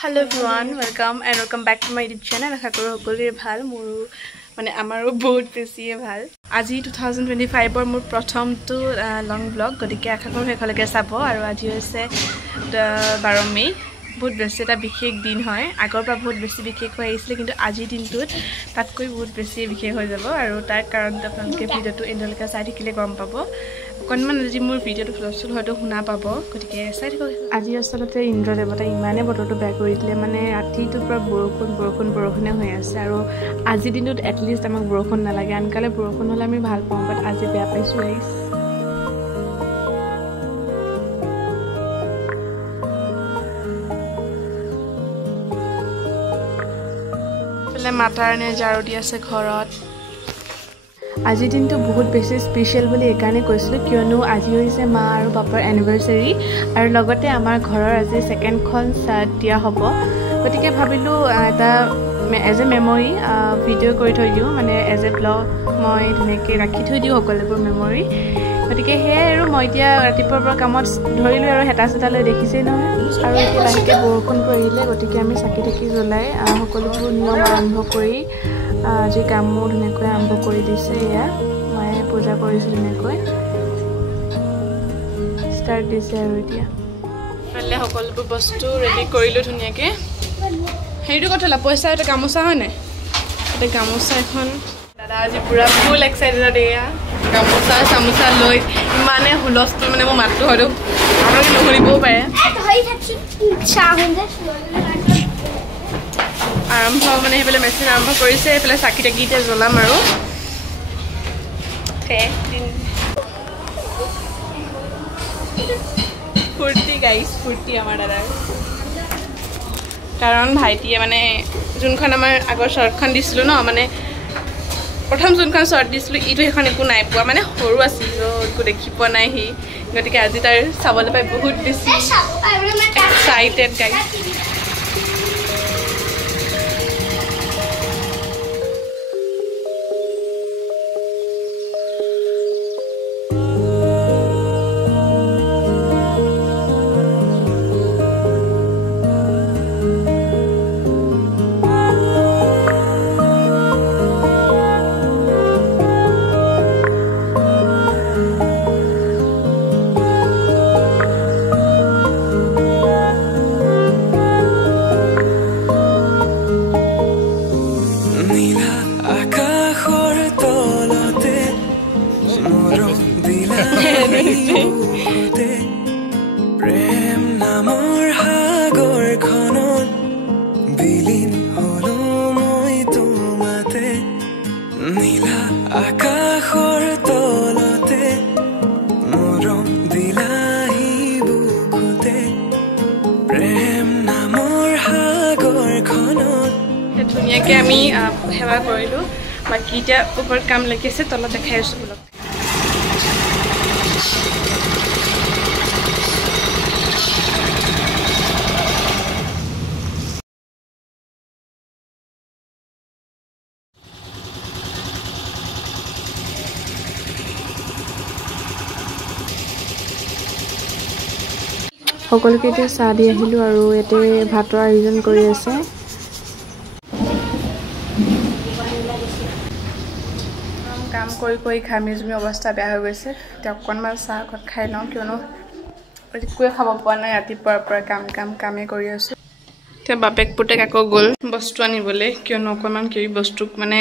Hello everyone, welcome back to my YouTube channel. I hope সকলোৰে ভাল মোৰ মানে আমাৰো বহুত বেছিয়ে ভাল। আজি 2025 ৰ মোৰ প্ৰথমটো লং ব্লগ গতিকে আশা কৰো হেকলৈকে চাব আৰু আজি হৈছে 12 মে বহুত বেছি এটা বিশেষ দিন হয় আগৰ পৰা বহুত বেছি বিশেষ হৈ আহিছিল কিন্তু আজি দিনটোত তাতকৈ বহুত বেছি বিশেষ হৈ যাব আৰু তাৰ কাৰণটো আপোনালোকে ভিডিওটো এন্ডলৈকে চাই থাকিলে গম পাব কোনমান আজি মোৰ ভিডিওটো ফ্লছল হয়তো শুনা পাব গতিকে চাই থাকক আজি আসলতে ইন্দ্ৰ দেৱতা ইমানে বতৰটো বেয়া কৰি দিলে মানে ৰাতিটোৰ পৰা বৰষুণে হৈ আছে আৰু আজি দিনটোত এটলিষ্ট আমাক বৰষুণ নালাগে আনকালে বৰষুণ হলে আমি ভাল পাওঁ বাট আজি বেয়া পাইছো গাইস মাতাৰনে জাৰু দি আছে ঘৰত আজি দিনটো বহুত বেছি স্পেশাল বুলি একানে কৈছিল কিয়নো আজি হৈছে মা আৰু পাপাৰ এনিভাৰ্সাৰি আৰু লগতে আমাৰ ঘৰৰ আজি সেকেন্ড খন সাত দিয়া হ'ব গতিকে ভাবিলো এটা এজ এ মেমৰি ভিডিও কৰি থৈ দিও মানে এজ এ ব্লগ মই ধুনীয়াকৈ ৰাখি থৈ দিও সকলোবোৰ মেমৰি গতিকে হে আৰু মই এতিয়া ৰাতিপুৱাৰ পৰা কামত ধৰিলো আৰু হেতা চেতা লৈ দেখিছেই নহয় আৰু এতিয়া লাহেকৈ বৰষুণ পৰিলে গতিকে আমি চাকি তাকি জ্বলাই সকলোবোৰ নিয়ম আৰম্ভ কৰি আজি কামবোৰ ধুনীয়াকৈ আৰম্ভ কৰি দিছে এয়া মই পূজা কৰিছোঁ ধুনীয়াকৈ ষ্টাৰ্ট দিছে আৰু এতিয়া কাইলৈ সকলোবোৰ বস্তু ৰেডি কৰিলোঁ ধুনীয়াকৈ সেইটো কথা পইচা এটা গামোচা হয় নাই এটা গামোচা এখন দাদা আজি পুৰা ফুল এক্সাইটেড এয়া গামোচা চামোচা লৈ ইমানে হুলস্থুল মানে মোৰ মাতটো হয়তো আৰু নুশুনিবও পাৰে আৰম্ভ মানে সেইফালে মেচিন আৰম্ভ কৰিছে এইফালে চাকি তাকি এতিয়া জ্বলাম আৰু ফূৰ্তি গাইছ ফূৰ্তি আমাৰ দাদাৰ কাৰণ ভাইটিয়ে মানে যোনখন আমাৰ আগৰ শ্বৰ্টখন দিছিলোঁ ন মানে প্ৰথম যোনখন শ্বৰ্ট দিছিলোঁ ইটো এখন একো নাই পোৱা মানে সৰু আছিল একো দেখি পোৱা নাই সি গতিকে আজি তাৰ চাবলৈ পাই বহুত বেছি এক্সাইটেড গাইছ প্ৰেম নামৰ সাগৰখনত বিলীন হলো মই তোমাতে নীলা আকাশৰ তলতে মৰম দিলাহি বুকুতে প্ৰেম নামৰ সাগৰখনত ধুনীয়াকৈ আমি সেৱা কৰিলোঁ বাকী এতিয়া ওপৰত কাম লাগি আছে তলত দেখাই আছোঁ বোলক সকলোকে এতিয়া চাহ দি আহিলোঁ আৰু ইয়াতে ভাতৰ আয়োজন কৰি আছে কাম কৰি ঘামি জুমি অৱস্থা বেয়া হৈ গৈছে এতিয়া অকণমান চাহ আগত খাই লওঁ কিয়নো একোৱে খাব পোৱা নাই ৰাতিপুৱাৰ পৰা কামেই কৰি আছোঁ এতিয়া বাপেক পুতেক আকৌ গ'ল বস্তু আনিবলৈ কিয়নো অকণমান কিবি বস্তুক মানে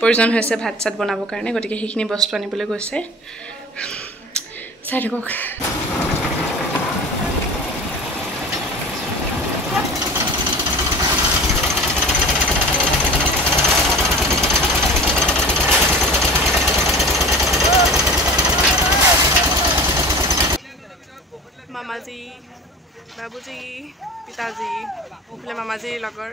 প্ৰয়োজন হৈছে ভাত চাত বনাবৰ কাৰণে গতিকে সেইখিনি বস্তু আনিবলৈ গৈছে চাই থাকক মামাজি বাবুজি পিতাজি এইফালে মামাজিৰ লগৰ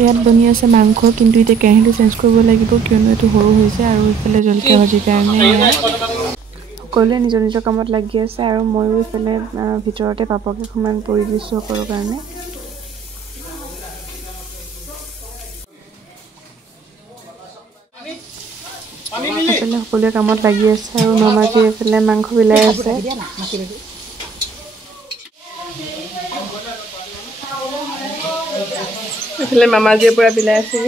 ইয়াত বনি আছে মাংস কিন্তু এতিয়া কেৰাহীটো চেঞ্জ কৰিব লাগিব কিয়নো এইটো সৰু হৈছে আৰু ইফালে জলকীয়া ভাজিৰ কাৰণে সকলোৱে নিজৰ নিজৰ কামত লাগি আছে আৰু ময়ো ইফালে ভিতৰতে পাপকে সমান পৰি দিছোঁ সকলোৰ কাৰণে এইফালে সকলোৱে কামত লাগি আছে আৰু মামাজী এইফালে মাংস বিলাই আছে এইফালে মামাজীয়ে পুৰা বিলাই আছে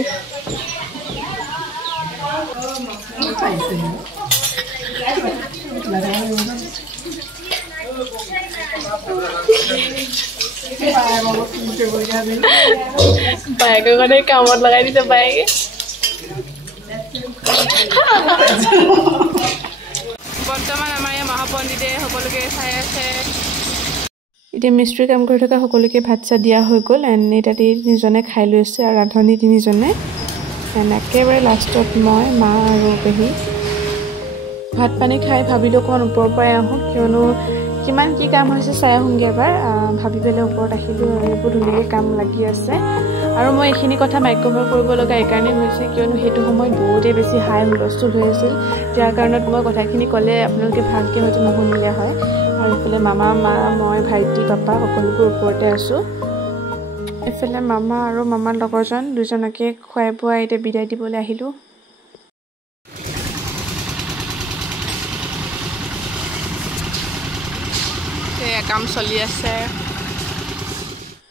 বাইকৰ কাৰণে কামত লগাই দিছে বাইকে বৰ্তমান আমাৰ ইয়াৰ মহাপণ্ডিতে সকলোকে চাই আছে এতিয়া মিস্ত্ৰী কাম কৰি থকা সকলোকে ভাত চাত দিয়া হৈ গ'ল এণ্ড তাতে তিনিজনে খাই লৈছে আৰু ৰান্ধনি তিনিজনে এণ্ড একেবাৰে লাষ্টত মই মা আৰু পেহী ভাত পানী খাই ভাবিলোঁ অকণমান ওপৰৰ পৰাই আহোঁ কিয়নো কিমান কি কাম হৈছে চাই আহোঁগৈ এবাৰ ভাবি পেলাই ওপৰত আহিলোঁ আৰু এইবোৰ ধুনীয়াকৈ কাম লাগি আছে আৰু মই এইখিনি কথা মাইক্ৰ'ফোন কৰিব লগা এইকাৰণেই হৈছে কিয়নো সেইটো সময়ত বহুতেই বেছি হাই হুলস্থুল হৈ আছিল যাৰ কাৰণত মই কথাখিনি ক'লে আপোনালোকে ভালকৈ হয়তো নুশুনিলে হয় আৰু এইফালে মামা মা মই ভাইটি পাপা সকলোবোৰ ওপৰতে আছোঁ এইফালে মামা আৰু মামাৰ লগৰজন দুজনকে খুৱাই বোৱাই এতিয়া বিদায় দিবলৈ আহিলোঁ কাম চলি আছে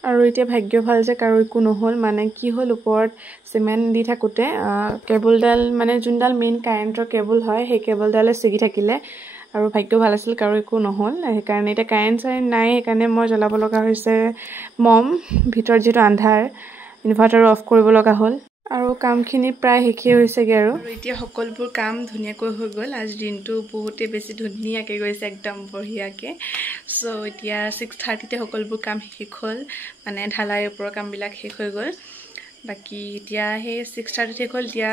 আৰু এতিয়া ভাগ্য ভাল যে কাৰো একো নহ'ল মানে কি হ'ল ওপৰত চিমেণ্ট দি থাকোঁতে কেবুলডাল মানে যোনডাল মেইন কাৰেণ্টৰ কেবুল হয় সেই কেবুলডালে ছিগি থাকিলে আৰু ভাগ্য ভাল আছিল কাৰো একো নহ'ল সেইকাৰণে এতিয়া কাৰেণ্ট চাৰেণ্ট নাই সেইকাৰণে মই জ্বলাব লগা হৈছে মম ভিতৰত যিটো আন্ধাৰ ইনভাৰ্টাৰো অফ কৰিব লগা হ'ল আৰু কামখিনি প্ৰায় শেষেই হৈছেগৈ আৰু এতিয়া সকলোবোৰ কাম ধুনীয়াকৈ হৈ গ'ল আজিৰ দিনটো বহুতেই বেছি ধুনীয়াকৈ গৈছে একদম বঢ়িয়াকৈ চ' এতিয়া 6:30তে সকলোবোৰ কাম শেষ হ'ল মানে ঢালাইৰ ওপৰৰ কামবিলাক শেষ হৈ গ'ল বাকী এতিয়া সেই 6:30 শেষ হ'ল এতিয়া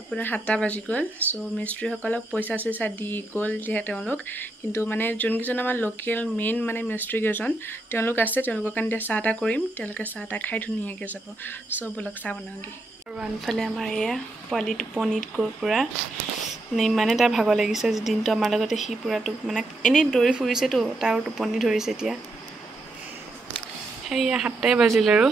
আপোনাৰ 7টা বাজি গ'ল চ' মিস্ত্ৰীসকলক পইচা চইচা দি গ'ল এতিয়া তেওঁলোক কিন্তু মানে যোনকেইজন আমাৰ লোকেল মেইন মানে মিস্ত্ৰীকেইজন তেওঁলোক আছে তেওঁলোকৰ কাৰণে এতিয়া চাহ তাহ কৰিম তেওঁলোকে চাহ তাহ খাই ধুনীয়াকৈ যাব চ' ব'লক চাহ বনাওঁগৈ আৰু আনফালে আমাৰ এয়া পোৱালি টোপনিত গৈ পুৰা মানে ইমানে তাৰ ভাগৰ লাগিছে আজি দিনটো আমাৰ লগতে সি পুৰাটো মানে এনেই দৌৰি ফুৰিছেতো তাৰো টোপনি ধৰিছে এতিয়া সেয়া 7টাই বাজিল আৰু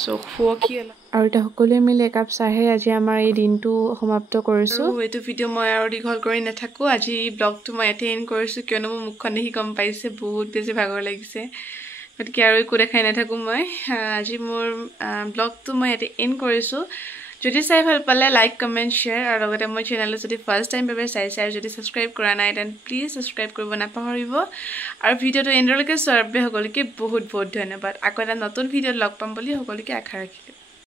চ' শুৱক কি অলপ আৰু এতিয়া সকলোৱে মিলি একাপ চাহে আজি আমাৰ এই দিনটো সমাপ্ত কৰিছোঁ এইটো ভিডিঅ' মই আৰু দীঘল কৰি নাথাকোঁ আজি ব্লগটো মই ইয়াতে এণ্ড কৰিছোঁ কিয়নো মোৰ মুখখন দেখি গম পাইছে বহুত বেছি ভাগৰ লাগিছে গতিকে আৰু একো দেখাই নাথাকোঁ মই আজি মোৰ ব্লগটো মই ইয়াতে এণ্ড কৰিছোঁ যদি চাই ভাল পালে লাইক কমেণ্ট শ্বেয়াৰ আৰু লগতে মোৰ চেনেলটো যদি ফাৰ্ষ্ট টাইম বাবে চাইছে আৰু যদি ছাবস্ক্ৰাইব কৰা নাই তেন প্লিজ ছাবস্ক্ৰাইব কৰিব নাপাহৰিব আৰু ভিডিঅ'টো এণ্ডলৈকে চোৱাৰ বাবে সকলোকে বহুত বহুত ধন্যবাদ আকৌ এটা নতুন ভিডিঅ'ত লগ পাম বুলি সকলোকে আশা ৰাখিলোঁ